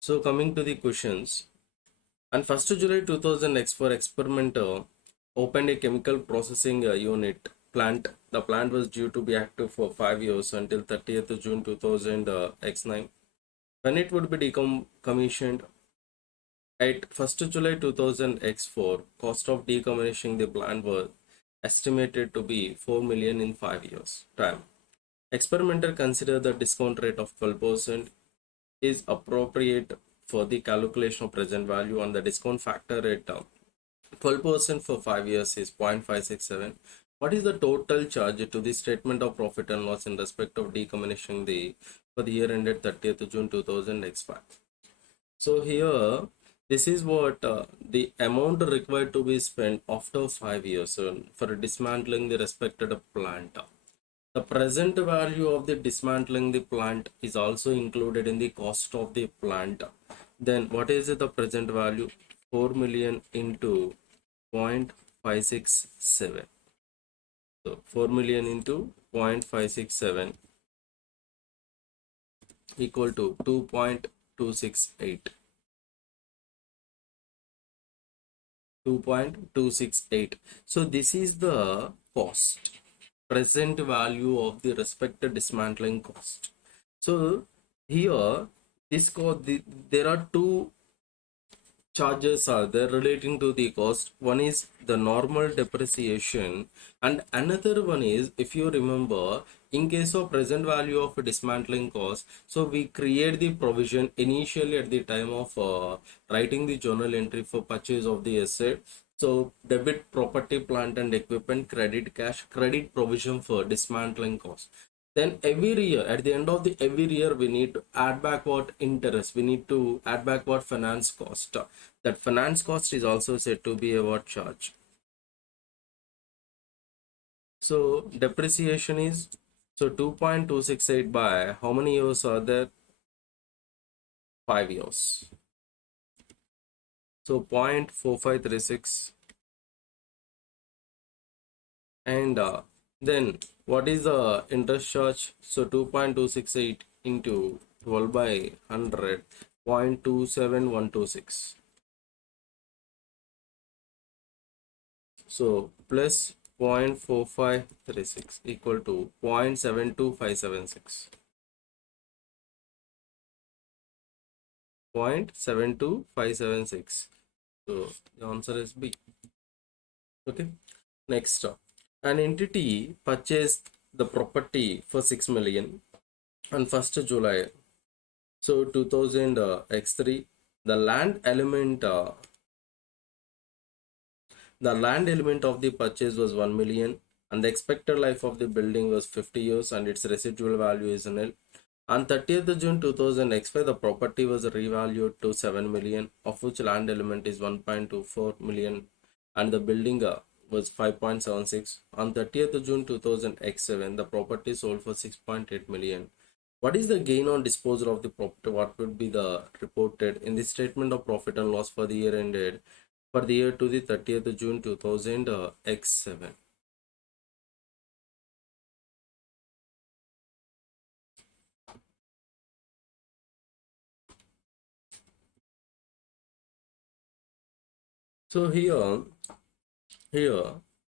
So coming to the questions, on 1st July 2000, X4 experimenter opened a chemical processing unit plant. The plant was due to be active for 5 years until 30th June 2000 X9, when it would be decommissioned. At 1st July 2000 X4, cost of decommissioning the plant was estimated to be 4 million in 5 years time. Experimenter consider the discount rate of 12% is appropriate for the calculation of present value, and the discount factor rate 12% for 5 years is 0.567. What is the total charge to the statement of profit and loss in respect of decommissioning the for the year ended 30th June 2000 X5? So here, this is what the amount required to be spent after 5 years for dismantling the respected plant. The present value of the dismantling the plant is also included in the cost of the plant. Then what is the present value? 4 million into 0.567. So 4 million into 0.567 equal to 2.268. 2.268. So this is the cost, present value of the respected dismantling cost. So here there are two charges are there relating to the cost. One is the normal depreciation, and another one is, if you remember, in case of present value of dismantling cost, so we create the provision initially at the time of writing the journal entry for purchase of the asset. So debit property, plant and equipment, credit cash, credit provision for dismantling cost. Then every year, at the end of the every year, we need to add back what interest, we need to add back what finance cost. That finance cost is also said to be a what charge. So depreciation is, so 2.268 by how many years are there? 5 years. So 0.4536. And then what is the interest charge? So 2.268 into 12 by 100, 0.27126. So plus 0.4536 equal to 0.72576. 0.72576. So the answer is B. Okay. Next, an entity purchased the property for 6 million on 1st July. So 2000 X3, the land element of the purchase was 1 million, and the expected life of the building was 50 years, and its residual value is nil. On 30th June 2000 X5, the property was revalued to 7 million, of which land element is 1.24 million, and the building was 5.76. On 30th June 2000 X7, the property sold for 6.8 million. What is the gain on disposal of the property? What would be the reported in the statement of profit and loss for the year ended for the year to the 30th June 2000 X7? So here,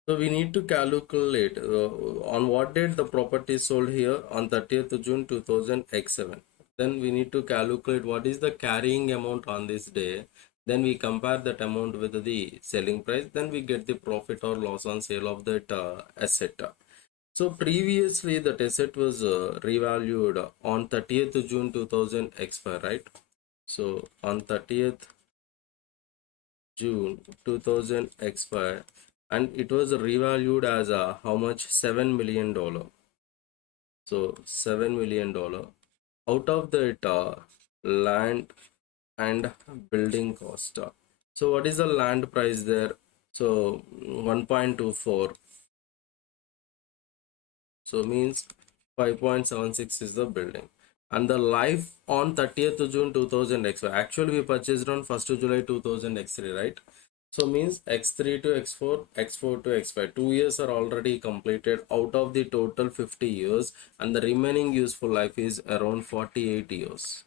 so we need to calculate on what date the property is sold here on 30th June 2000 X7. Then we need to calculate what is the carrying amount on this day. Then we compare that amount with the selling price. Then we get the profit or loss on sale of that asset. So previously that asset was revalued on 30th June 2000 X5, right? So on 30th June 2000 X5, and it was revalued as how much? $7 million. So $7 million. Out of that land and building cost. So what is the land price there? So 1.24. So means 5.76 is the building. And the life on 30th June 2000 X5. Actually we purchased on 1st July 2000 X3, right? So means X3 to X4, X4 to X5. 2 years are already completed out of the total 50 years, and the remaining useful life is around 48 years.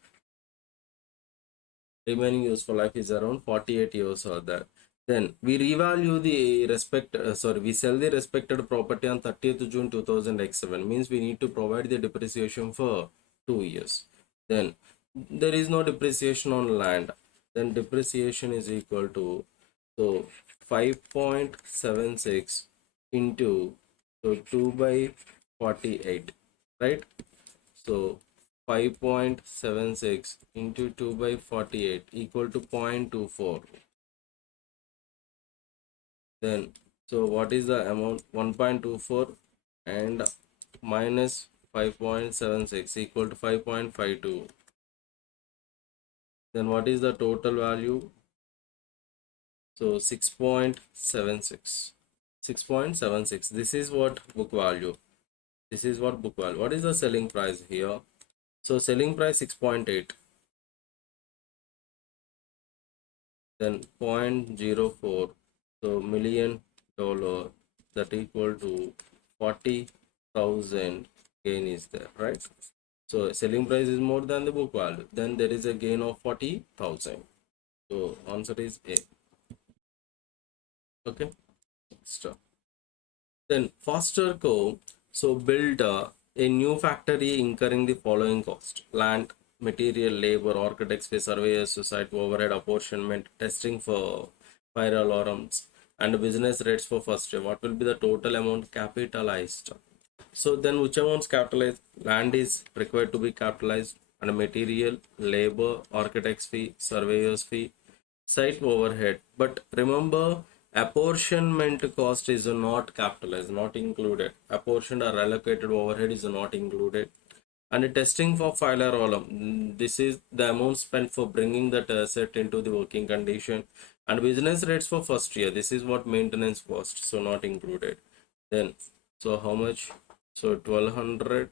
remaining useful life is around 48 years or that. Then we revalue the we sell the respected property on 30th June 2007, means we need to provide the depreciation for 2 years. Then there is no depreciation on land, then depreciation is equal to, so 5.76 into, so 2 by 48, right? So 5.76 into 2 by 48 equal to 0.24. Then, so what is the amount? 1.24 and minus 5.76 equal to 5.52. Then what is the total value? So 6.76. 6.76. This is what book value. This is what book value. What is the selling price here? So selling price 6.8. Then 0.04, so $1,000,000, that equal to 40,000 gain is there, right? So selling price is more than the book value, then there is a gain of 40,000. So answer is A. Okay, stop. Then Foster Co. So build a new factory incurring the following cost: land, material, labor, architects, surveyors, site overhead, apportionment, testing for fire alarms, and business rates for first year. What will be the total amount capitalized? So then which amounts capitalized? Land is required to be capitalized, and material, labor, architect's fee, surveyor's fee, site overhead. But remember, apportionment cost is not capitalized, not included. Apportioned or allocated overhead is not included. And the testing for fire alarm, this is the amount spent for bringing that asset into the working condition. And business rates for first year, this is what maintenance cost, so not included. Then, so how much? So 1200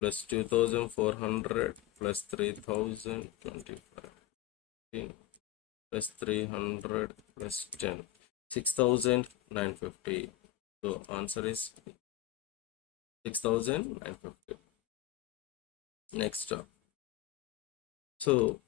plus 2400 plus 3025 plus 300 plus 10, 6,950. So answer is 6,950. Next up. So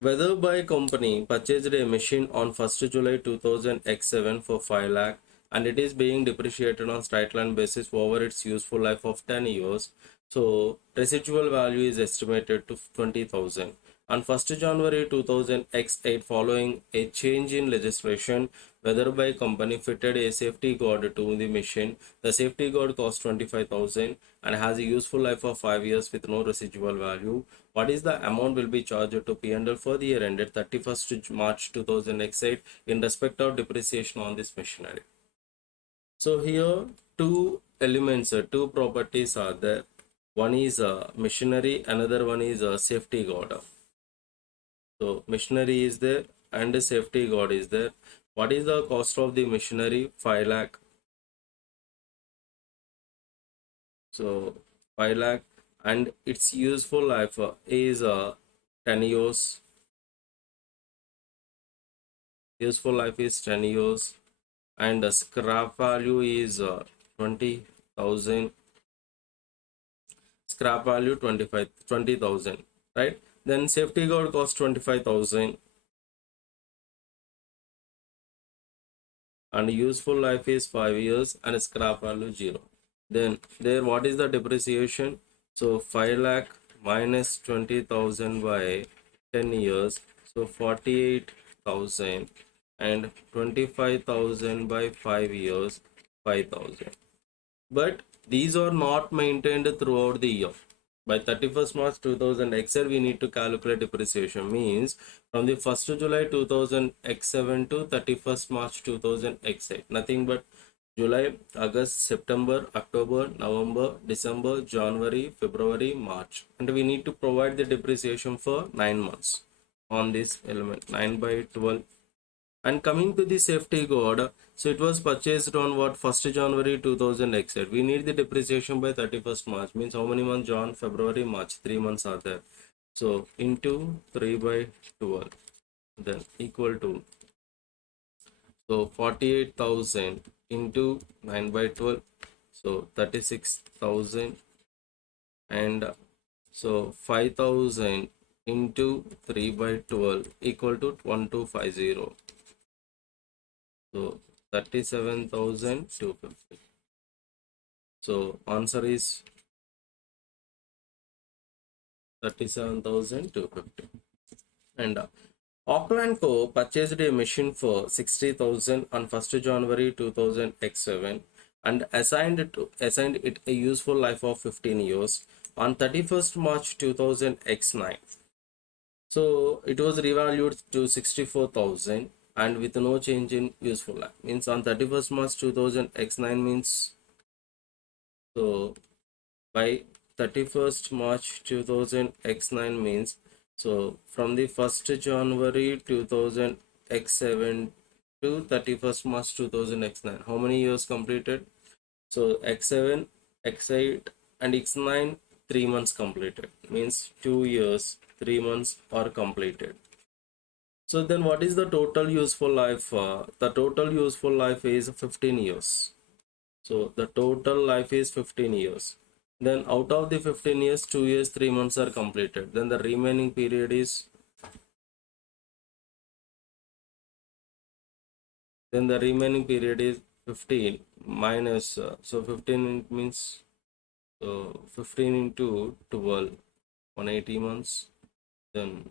whether by company purchased a machine on 1st July 2000 X7 for 5 lakh, and it is being depreciated on straight line basis over its useful life of 10 years. So residual value is estimated to 20,000. On 1st January 2000 X8, following a change in legislation, whether by company fitted a safety guard to the machine. The safety guard cost 25,000 and has a useful life of 5 years with no residual value. What is the amount will be charged to P&L for the year ended 31st March 2008 in respect of depreciation on this machinery? So here two elements, two properties are there. One is machinery, another one is safety guard. So machinery is there and the safety guard is there. What is the cost of the machinery? 5 lakh. So 5 lakh, and its useful life is 10 years. Useful life is 10 years, and the scrap value is 20,000. Scrap value 20,000, right? Then safety guard cost 25,000, and useful life is 5 years and scrap value 0. Then there, what is the depreciation? So 5 lakh minus 20,000 by 10 years, so 48,000, and 25,000 by 5 years, 5,000. But these are not maintained throughout the year. By 31st March 2000 Excel, we need to calculate depreciation, means from the 1st July 2000 X7 to 31st March 2000 X8, nothing but July, August, September, October, November, December, January, February, March, and we need to provide the depreciation for 9 months on this element, 9 by 12. And coming to the safety guard, so it was purchased on what, 1st January 2000 exit. We need the depreciation by 31st March, means how many months? Jan, February, March, 3 months are there. So into 3 by 12, then equal to, so 48,000 into 9 by 12, so 36,000, and so 5,000 into 3 by 12 equal to 1250. So 37,250. So answer is 37,250. And Auckland Co. purchased a machine for 60,000 on 1st January 2000 X7 and assigned it a useful life of 15 years on 31st March 2000 X9. So it was revalued to 64,000 and with no change in useful life. Means on 31st March 2000 X9 means, so by 31st March 2000 X9 means, so from the 1st January 2000 X7 to 31st March 2000 X9, how many years completed? So X7, X8 and X9, 3 months completed, means 2 years 3 months are completed. So then what is the total useful life? The total useful life is 15 years. So the total life is 15 years. Then out of the 15 years, 2 years, 3 months are completed. Then the remaining period is, 15 minus, so 15 means, so 15 into 12, 180 months. Then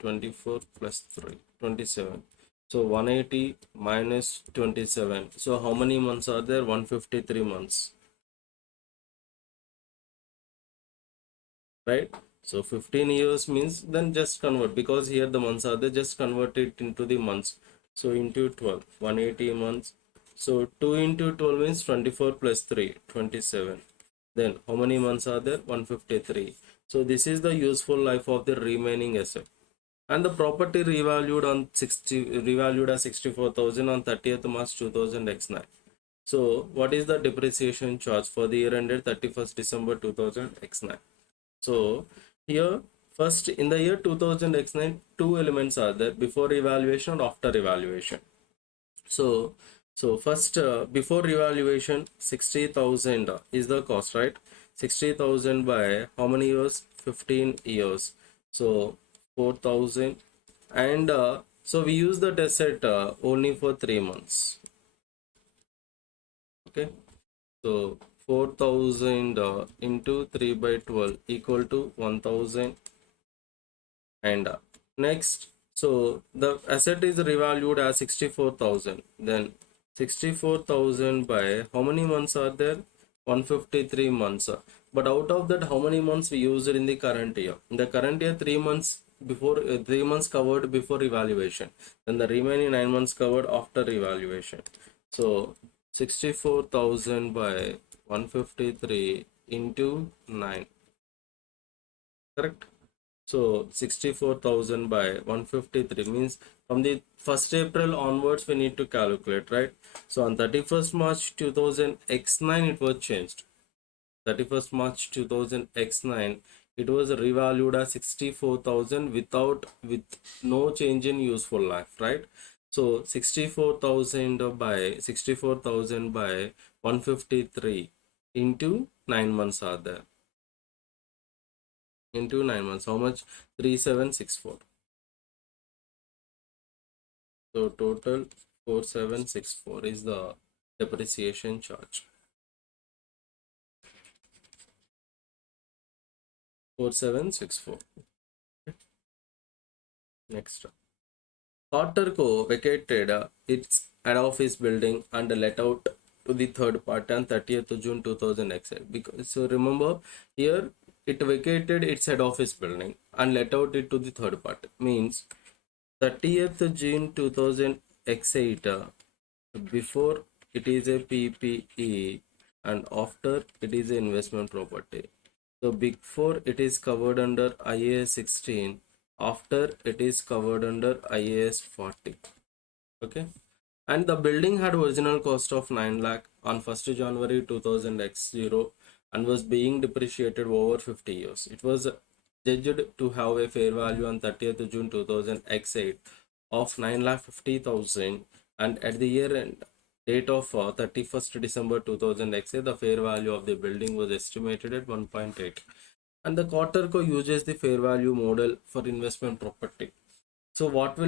24 plus 3, 27. So 180 minus 27. So how many months are there? 153 months, right? So 15 years means, then just convert, because here the months are there, just convert it into the months. So into 12, 180 months. So 2 into 12 means 24 plus 3, 27. Then how many months are there? 153. So this is the useful life of the remaining asset. And the property revalued as 64,000 on 30th March 2000 X9. So what is the depreciation charge for the year ended 31st December 2000 X9? So here, first in the year 2000 X9, two elements are there: before evaluation and after evaluation. So first, before evaluation, 60,000 is the cost, right? 60,000 by how many years? 15 years. So 4,000. And so we use the asset only for 3 months. Okay. So 4,000 into 3 by 12 equal to 1,000. And next, so the asset is revalued as 64,000. Then 64,000 by how many months are there? 153 months. But out of that, how many months we used in the current year? In the current year, 3 months before, 3 months covered before evaluation. Then the remaining 9 months covered after evaluation. So 64,000 by 153 into 9. Correct? So 64,000 by 153 means from the 1st April onwards we need to calculate, right? So on 31st March 2000 X9 it was changed. 31st March 2000 X9 it was revalued as 64,000 with no change in useful life, right? So 64,000 by 153 into 9 months are there. Into 9 months, how much? 3764. So total 4764 is the depreciation charge. 4764. Next, Carter Co. vacated its head office building and let out to the third party on 30th June 2000 exit. Because so remember here it vacated its head office building and let out it to the third party. Means 30th June 2000 X8, before it is a PPE and after it is an investment property. So before it is covered under IAS 16, after it is covered under IAS 40. Okay. And the building had original cost of 9 lakh on 1st January 2000 X0 and was being depreciated over 50 years. It was judged to have a fair value on 30th June 2000 X8 of 9,50,000, and at the year end date of 31st December 2000 X8 the fair value of the building was estimated at 1.8. and the quarter co uses the fair value model for investment property. So what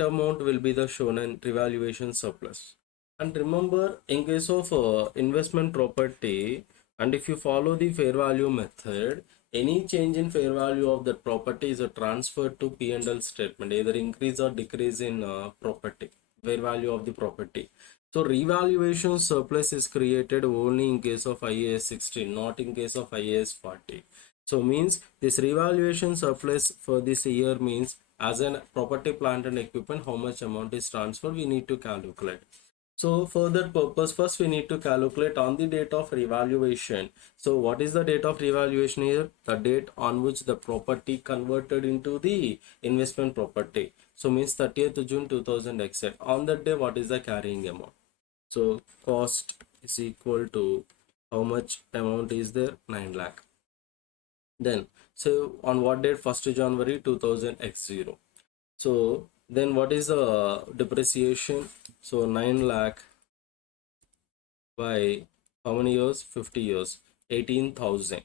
amount will be the shown in revaluation surplus? And remember, in case of investment property, and if you follow the fair value method, any change in fair value of that property is a transfer to P&L statement, either increase or decrease in property, fair value of the property. So revaluation surplus is created only in case of IAS 16, not in case of IAS 40. So means this revaluation surplus for this year means as an property, plant and equipment, how much amount is transferred, we need to calculate. So for that purpose, first we need to calculate on the date of revaluation. So what is the date of revaluation here? The date on which the property converted into the investment property. So means 30th June 2000 exit. On that day, what is the carrying amount? So cost is equal to how much amount is there? 9 lakh. Then, so on what date? 1st January 2000 x0. So then what is the depreciation? So 9 lakh by how many years? 50 years, 18,000.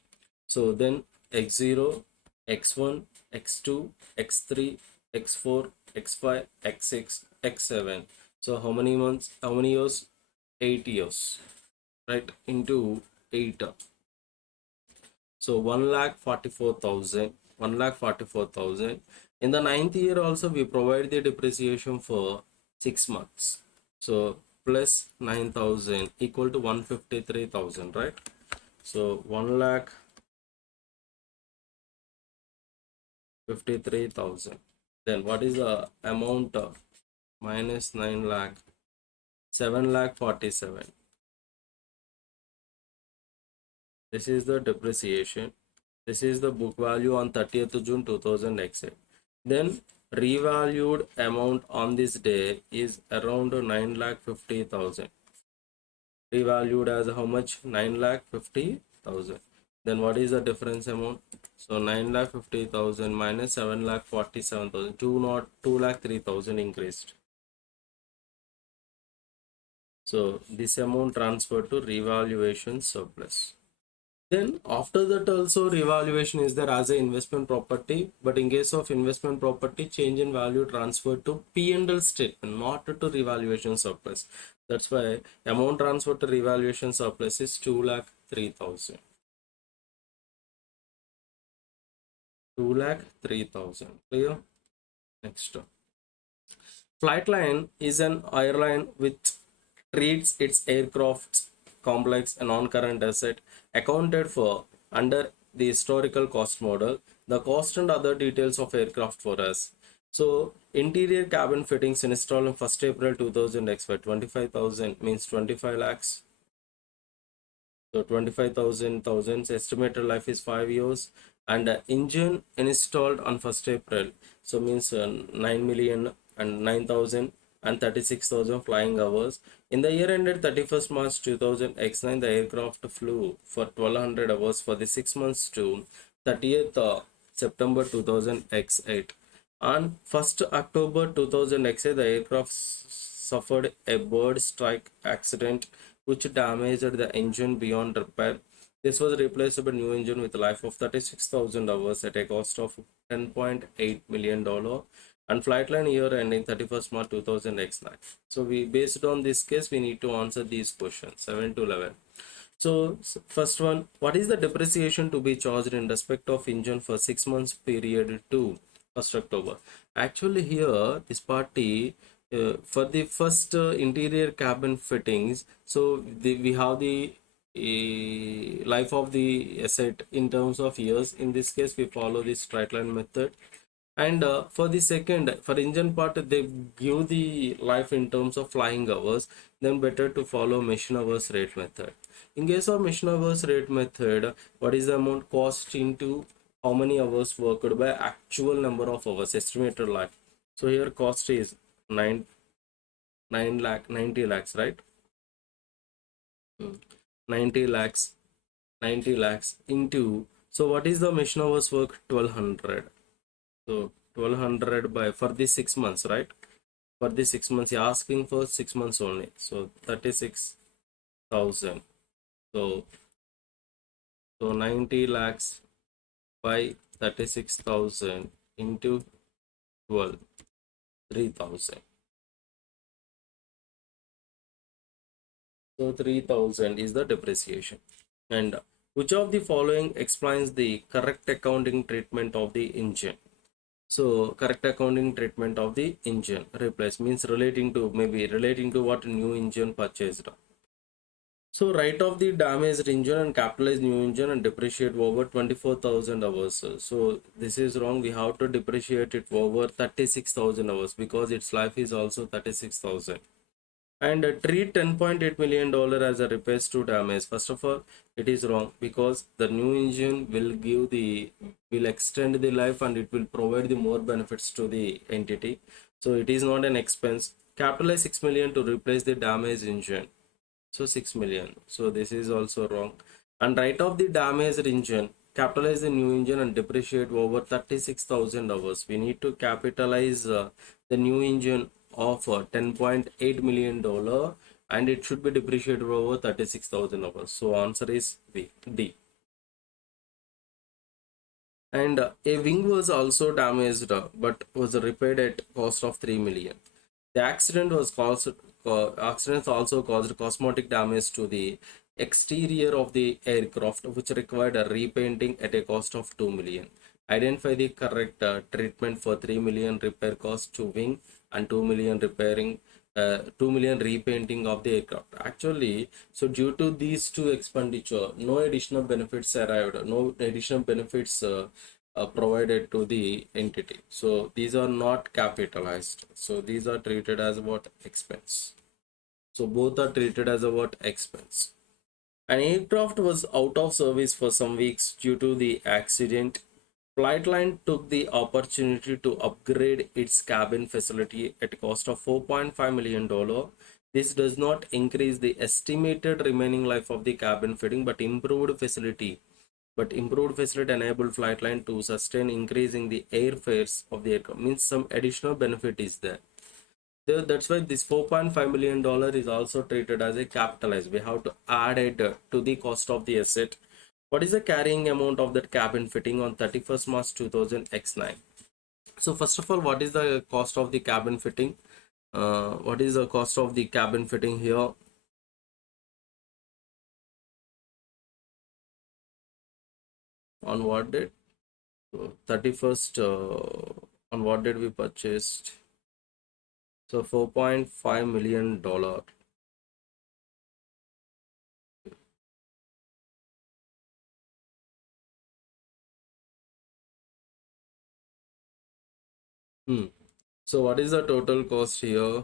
So then x0, x1, x2, x3, x4, x5, x6, x7. So how many months? How many years? 8 years, right? Into 8. So 1,44,000, 1,44,000. In the ninth year also we provide the depreciation for 6 months. So plus 9,000 equal to 153,000, right? So 1,53,000. Then what is the amount of minus 9 lakh? 7,47,000. This is the depreciation. This is the book value on 30th June 2000 exit. Then revalued amount on this day is around 9,50,000. Revalued as how much? 9,50,000. Then what is the difference amount? So 9,50,000 minus 7,47,000. 2,03,000 increased. So this amount transferred to revaluation surplus. Then after that also revaluation is there as a investment property, but in case of investment property, change in value transferred to P&L statement, not to revaluation surplus. That's why amount transferred to revaluation surplus is 2,03,000. 2,03,000. Clear? Next. Flightline is an airline which treats its aircraft complex and non-current asset accounted for under the historical cost model, the cost and other details of aircraft for us. So interior cabin fittings installed on 1st April 2000 expert 25,000 means 25 lakhs. So 25,000 estimated life is 5 years, and engine installed on 1st April, so means 9 million and 9,000 and 36,000 flying hours. In the year ended 31st March 2000 X9, the aircraft flew for 1200 hours for the 6 months to 30th September 2000 X8. On 1st October 2000 X8, the aircraft suffered a bird strike accident which damaged the engine beyond repair. This was replaced by a new engine with a life of 36,000 hours at a cost of $10.8 million and flight line year ending 31st March 2000 X9. So we based on this case, we need to answer these questions 7 to 11. So first one, what is the depreciation to be charged in respect of engine for 6 months period to 1st October? Actually here this party for the first interior cabin fittings, so we have the life of the asset in terms of years. In this case we follow this straight line method, and for the second, for engine part, they give the life in terms of flying hours. Then better to follow machine hours rate method. In case of machine hours rate method, what is the amount cost into how many hours worked by actual number of hours estimated life? So here cost is 9 lakh 90 lakhs, right? 90 lakhs 90 lakhs into, so what is the machine hours work? 1200. So 1200 by for the 6 months, right? For the 6 months, you're asking for 6 months only. So 36,000. So 90 lakhs by 36,000 into 12, 3,000. So 3,000 is the depreciation. And which of the following explains the correct accounting treatment of the engine? So correct accounting treatment of the engine replace means relating to, maybe relating to what new engine purchased. So write off the damaged engine and capitalize new engine and depreciate over 24,000 hours. So this is wrong. We have to depreciate it over 36,000 hours because its life is also 36,000. And treat $10.8 million as a repairs to damage. First of all, it is wrong because the new engine will extend the life and it will provide the more benefits to the entity. So it is not an expense. Capitalize 6 million to replace the damaged engine. So 6 million. So this is also wrong. And write off the damaged engine, capitalize the new engine and depreciate over 36,000 hours. We need to capitalize the new engine of $10.8 million and it should be depreciated over 36,000 hours. So answer is D. And a wing was also damaged but was repaired at cost of 3 million. The accident also caused cosmetic damage to the exterior of the aircraft, which required a repainting at a cost of 2 million. Identify the correct treatment for 3 million repair cost to wing and 2 million 2 million repainting of the aircraft. Actually, so due to these two expenditure, no additional benefits arrived, no additional benefits provided to the entity. So these are not capitalized. So these are treated as what expense. So both are treated as a what expense. An aircraft was out of service for some weeks due to the accident. Flightline took the opportunity to upgrade its cabin facility at a cost of $4.5 million. This does not increase the estimated remaining life of the cabin fitting, but improved facility enabled Flightline to sustain increasing the airfares of the aircraft. Means some additional benefit is there. That's why this $4.5 million is also treated as a capitalized. We have to add it to the cost of the asset. What is the carrying amount of that cabin fitting on 31st March 2000 X9? So first of all, what is the cost of the cabin fitting? What is the cost of the cabin fitting here? On what date? 31st, on what date we purchased? So $4.5 million. Hmm. So what is the total cost here?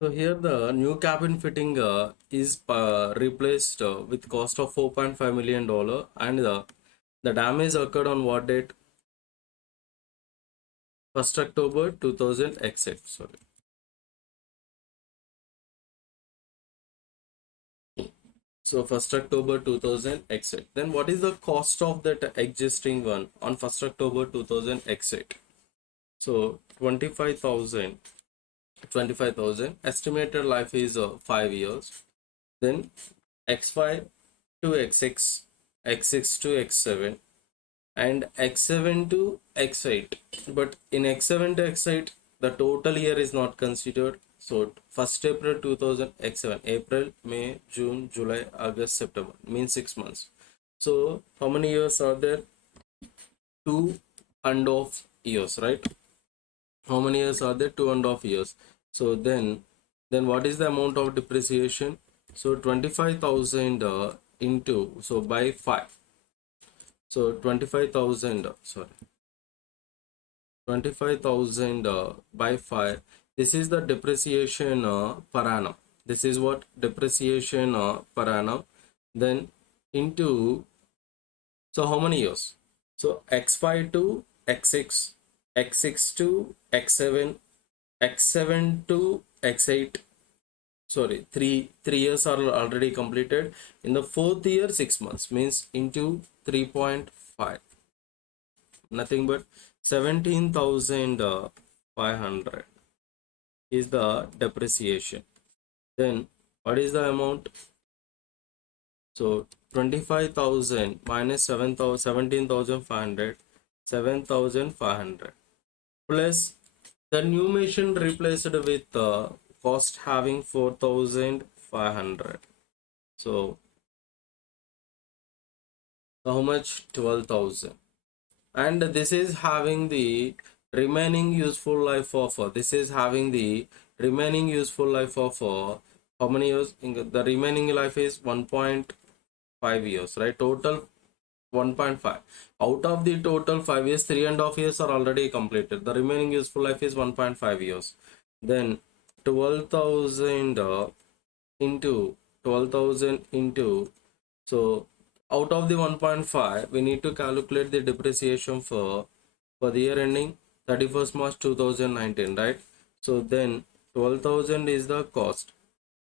So here the new cabin fitting is replaced with cost of $4.5 million, and the damage occurred on what date? 1st October 2000 exit. Sorry. So 1st October 2000 exit. Then what is the cost of that existing one on 1st October 2000 exit? So 25,000 estimated life is 5 years. Then X5 to X6, X6 to X7, and X7 to X8. But in X7 to X8, the total year is not considered. So 1st April 2000 X7, April, May, June, July, August, September, means 6 months. So how many years are there? 2.5 years, right? How many years are there? 2.5 years. So then what is the amount of depreciation? So 25,000 into, so by 5. So 25,000, sorry, 25,000 by 5. This is the depreciation per annum. This is what depreciation per annum. Then into, so how many years? So X5 to X6, X6 to X7, X7 to X8. Sorry, three years are already completed. In the fourth year, 6 months, means into 3.5, nothing but 17,500 is the depreciation. Then what is the amount? So 25,000 minus 7,000, 17,500, 7,500 plus the new machine replaced with cost having 4,500. So how much? 12,000. And this is having the remaining useful life of this is having the remaining useful life of how many years? The remaining life is 1.5 years, right? Total 1.5. Out of the total 5 years, 3.5 years are already completed. The remaining useful life is 1.5 years. Then 12,000 into 12,000 into, so out of the 1.5 we need to calculate the depreciation for the year ending 31st March 2019, right? So then 12,000 is the cost.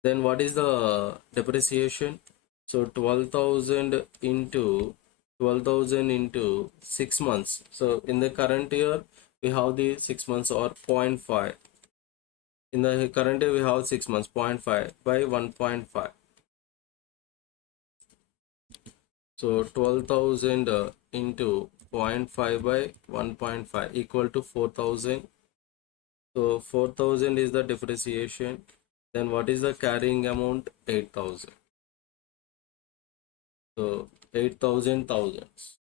Then what is the depreciation? So 12,000 into 12,000 into 6 months. So in the current year we have the 6 months or zero point 0.5. In the current year we have 6 months, 0.5 by 1.5. So 12,000 into zero point 0.5 by 1.5 equal to 4,000. So 4,000 is the depreciation. Then what is the carrying amount? 8,000. So 8,000 thousands.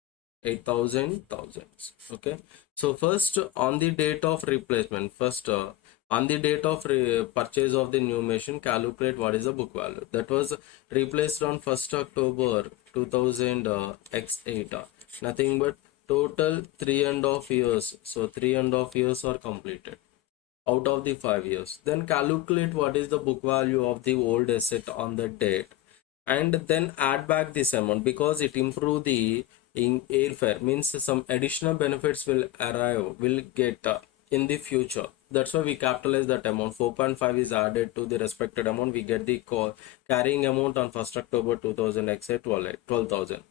8,000 thousands. Okay. So first on the date of replacement, first on the date of purchase of the new machine, calculate what is the book value. That was replaced on 1st October 2000 X8. Nothing but total 3.5 years. So 3.5 years are completed out of the 5 years. Then calculate what is the book value of the old asset on the date, and then add back this amount because it improve the in airfare, means some additional benefits will arrive, will get in the future. That's why we capitalize that amount. 4.5 is added to the respected amount. We get the carrying amount on 1st October 2000 except 12,000.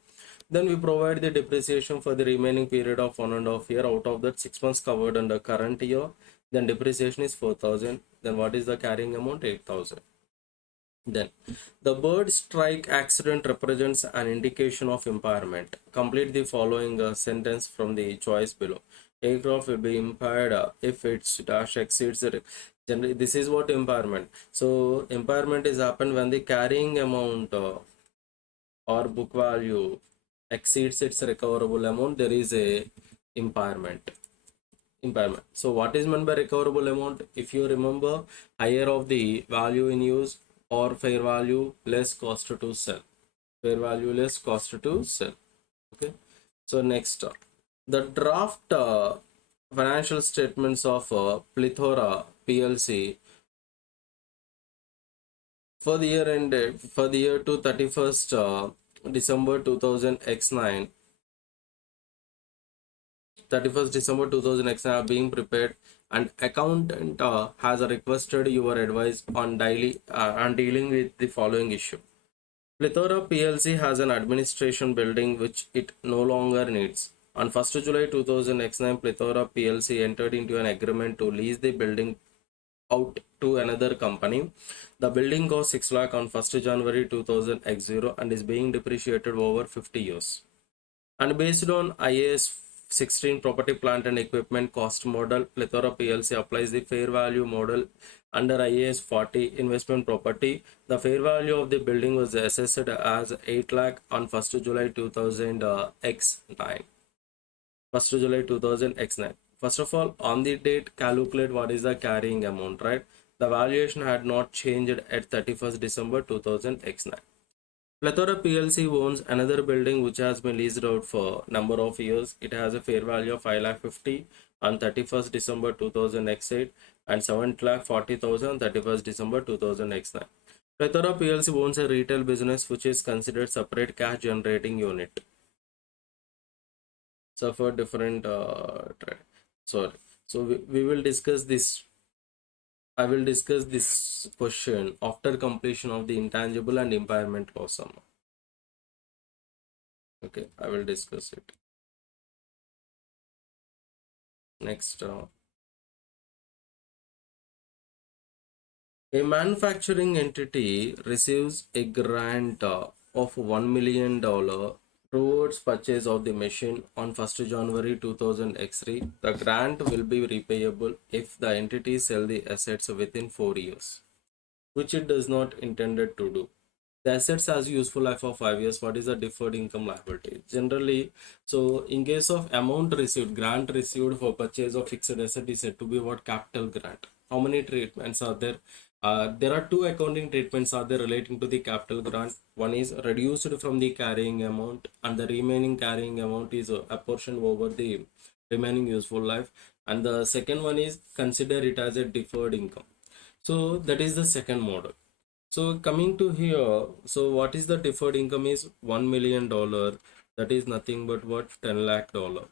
Then we provide the depreciation for the remaining period of 1.5 year. Out of that, 6 months covered under current year. Then depreciation is 4,000. Then what is the carrying amount? 8,000. Then the bird strike accident represents an indication of impairment. Complete the following sentence from the choice below. Aircraft will be impaired if its dash exceeds the generally. This is what impairment. So impairment is happened when the carrying amount or book value exceeds its recoverable amount. There is a impairment. So what is meant by recoverable amount? If you remember, higher of the value in use or fair value less cost to sell. Fair value less cost to sell. Okay. So next, the draft financial statements of Plethora PLC For the year ended, for the year to 31st December 2000 X9, 31st December 2009 are being prepared, and accountant has requested your advice on daily on dealing with the following issue. Plethora PLC has an administration building which it no longer needs. On 1st July 2009, Plethora PLC entered into an agreement to lease the building out to another company. The building cost 6 lakh on 1st January 2000 X0 and is being depreciated over 50 years. And based on IAS 16 property plant and equipment cost model, Plethora PLC applies the fair value model under IAS 40 investment property. The fair value of the building was assessed as 8 lakh on 1st July 2000 X9. 1st July 2000 X9. First of all, on the date, calculate what is the carrying amount, right? The valuation had not changed at 31st December 2000 X9. Plethora PLC owns another building which has been leased out for number of years. It has a fair value of 5 lakh 50 on 31st December 2000 X8 and 7 lakh 40,000 on 31st December 2000 X9. Plethora PLC owns a retail business which is considered separate cash generating unit. So for different sorry. So we will discuss this. I will discuss this question after completion of the intangible and impairment loss sum. Okay, I will discuss it. Next, a manufacturing entity receives a grant of $1 million towards purchase of the machine on 1st January 2000 X3. The grant will be repayable if the entity sell the assets within 4 years, which it does not intended to do. The assets has useful life of 5 years. What is the deferred income liability? Generally, so in case of amount received, grant received for purchase of fixed asset is said to be what? Capital grant. How many treatments are there? There are two accounting treatments are there relating to the capital grant. One is reduced from the carrying amount, and the remaining carrying amount is apportioned over the remaining useful life. And the second one is consider it as a deferred income. So that is the second model. So coming to here, so what is the deferred income is $1 million. That is nothing but what? 10 lakh dollar.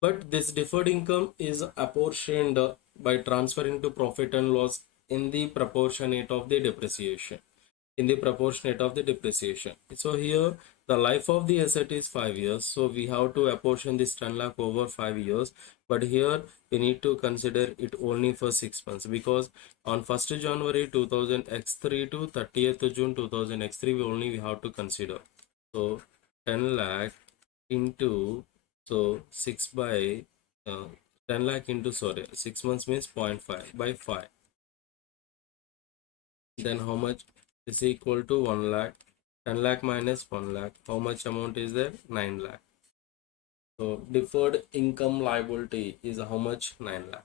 But this deferred income is apportioned by transferring to profit and loss in the proportionate of the depreciation. In the proportionate of the depreciation. So here the life of the asset is 5 years. So we have to apportion this 10 lakh over 5 years. But here we need to consider it only for 6 months, because on 1st January 2000 X3 to 30th June 2000 X3 we have to consider. So 10 lakh into, so 6 by 10 lakh into, sorry, 6 months means 0.5 by 5. Then how much is equal to 1 lakh? 10 lakh minus 1 lakh. How much amount is there? 9 lakh. So deferred income liability is how much? 9 lakh.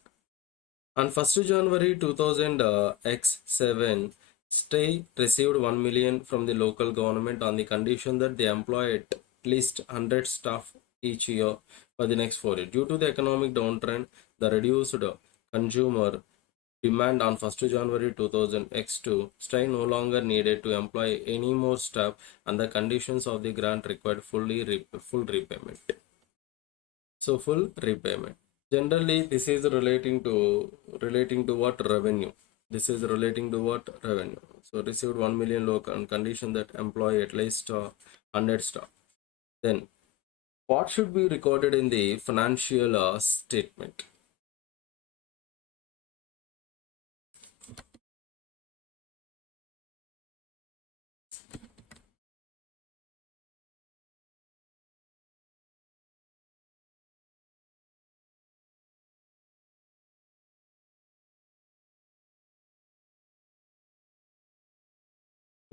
On 1st January 2000 X7, Stay received 1 million from the local government on the condition that they employ at least 100 staff each year for the next 4 years. Due to the economic downtrend, the reduced consumer demand on 1st January 2000 X2, Stay no longer needed to employ any more staff, and the conditions of the grant required full repayment. So full repayment. Generally, this is relating to what? Revenue. This is relating to what? Revenue. So received 1 million local on condition that employ at least 100 staff. Then what should be recorded in the financial statement?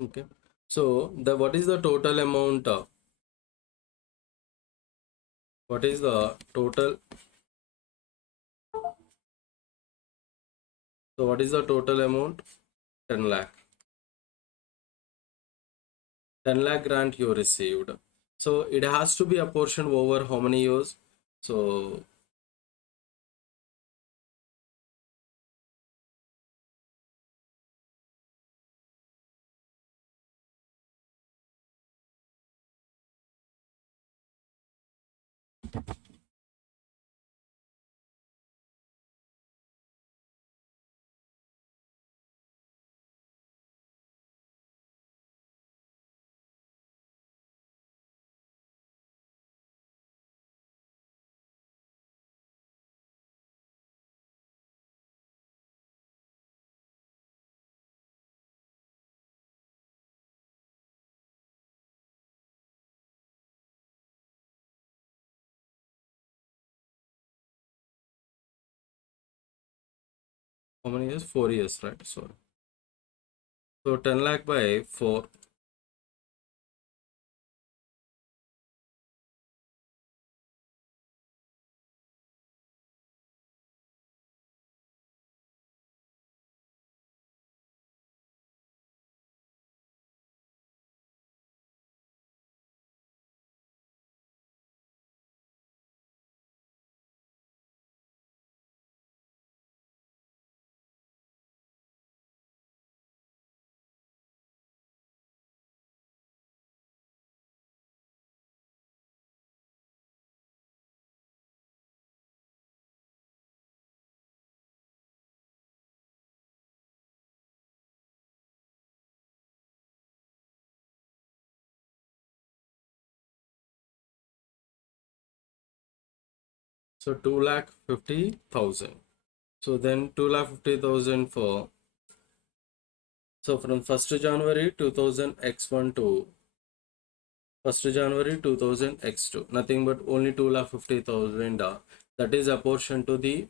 Okay. So the what is the total amount? What is the total? So what is the total amount? 10 lakh. 10 lakh grant you received. So it has to be apportioned over how many years? So how many years? 4 years, right? So 10 lakh by 4. So 2,50,000. So then 2,50,000 for, so from 1st January 2000 X1 to 1st January 2000 X2. Nothing but only 2,50,000. That is a portion to the,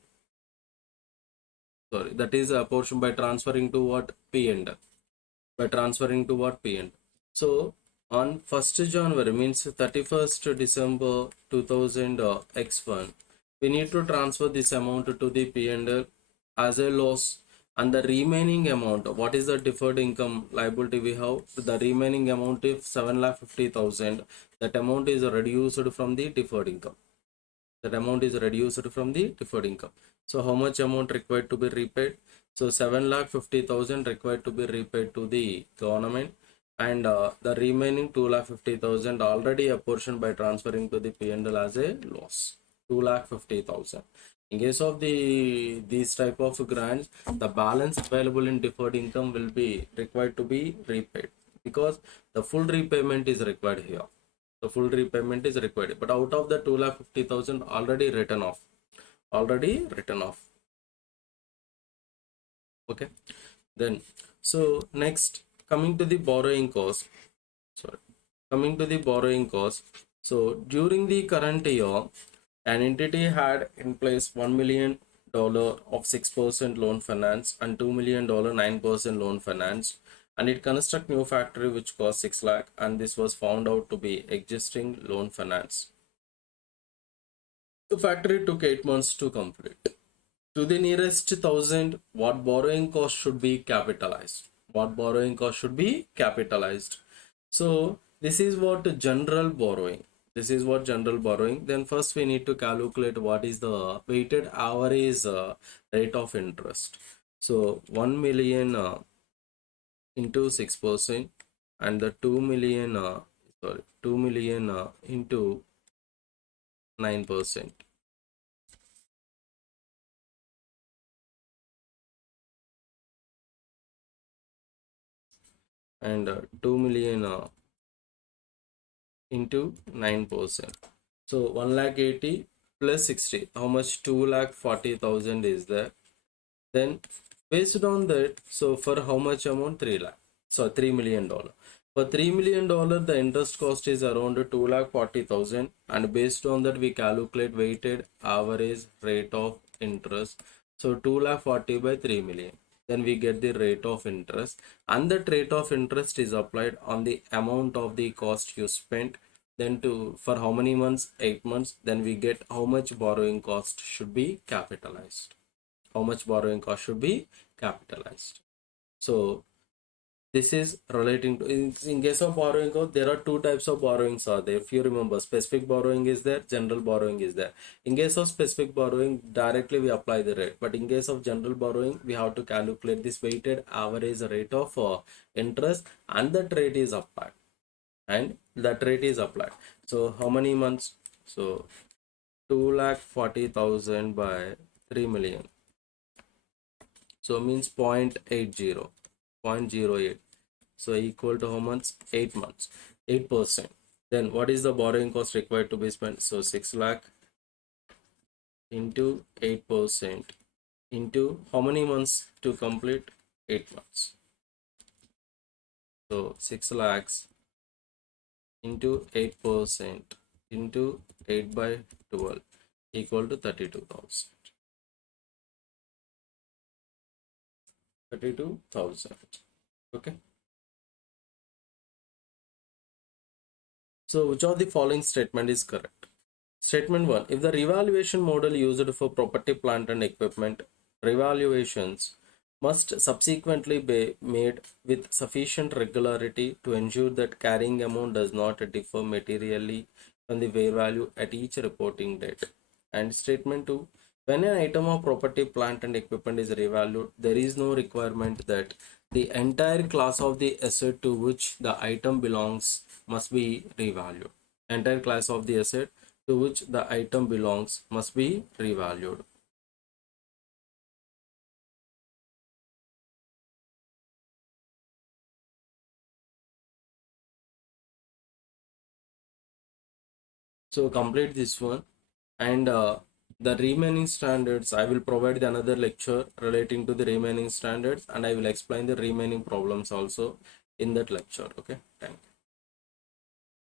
sorry, that is a portion by transferring to what? P and L. By transferring to what? P and L. So on 1st January means 31st December 2000 X1, we need to transfer this amount to the P&L as a loss, and the remaining amount, what is the deferred income liability we have? The remaining amount is 7,50,000. That amount is reduced from the deferred income. That amount is reduced from the deferred income. So how much amount required to be repaid? So 7,50,000 required to be repaid to the government, and the remaining 2,50,000 already apportioned by transferring to the P&L as a loss. 2,50,000. In case of these type of grants, the balance available in deferred income will be required to be repaid, because the full repayment is required here. The full repayment is required, but out of the 2,50,000 already written off. Already written off. Okay. Then, so next, coming to the borrowing cost. Sorry. Coming to the borrowing cost. So during the current year, an entity had in place $1 million of 6% loan finance and $2 million 9% loan finance, and it construct new factory which cost 6 lakh, and this was found out to be existing loan finance. The factory took 8 months to complete. To the nearest thousand, what borrowing cost should be capitalized? What borrowing cost should be capitalized? So this is what general borrowing. This is what general borrowing. Then first we need to calculate what is the weighted average rate of interest. So 1 million into 6%, and the 2 million, 2 million into 9%. And 2 million into 9%. So 1,80,000 plus 60. How much? 2,40,000 is there. Then based on that, so for how much amount? 3 lakh. So $3 million. For $3 million, the interest cost is around 2,40,000, and based on that we calculate weighted average rate of interest. So 2,40,000 by 3 million. Then we get the rate of interest, and that rate of interest is applied on the amount of the cost you spent. Then to for how many months? 8 months. Then we get how much borrowing cost should be capitalized. How much borrowing cost should be capitalized. So this is relating to, in case of borrowing cost, there are two types of borrowings are there. If you remember, specific borrowing is there, general borrowing is there. In case of specific borrowing, directly we apply the rate, but in case of general borrowing, we have to calculate this weighted average rate of interest, and that rate is applied. So how many months? So 2,40,000 by 3 million. So means 0.80, 0.08. So equal to how much? 8 months, 8%. Then what is the borrowing cost required to be spent? So 6 lakh into 8% into how many months to complete? 8 months. So 6 lakhs into 8% into 8 by 12 equal to 32,000. 32,000. Okay. So which of the following statement is correct? Statement 1. If the revaluation model used for property, plant and equipment revaluations must subsequently be made with sufficient regularity to ensure that carrying amount does not differ materially from the fair value at each reporting date. And statement 2. When an item of property, plant and equipment is revalued, there is no requirement that the entire class of the asset to which the item belongs must be revalued. Entire class of the asset to which the item belongs must be revalued. So complete this one, and the remaining standards I will provide another lecture relating to the remaining standards, and I will explain the remaining problems also in that lecture. Okay, thank you.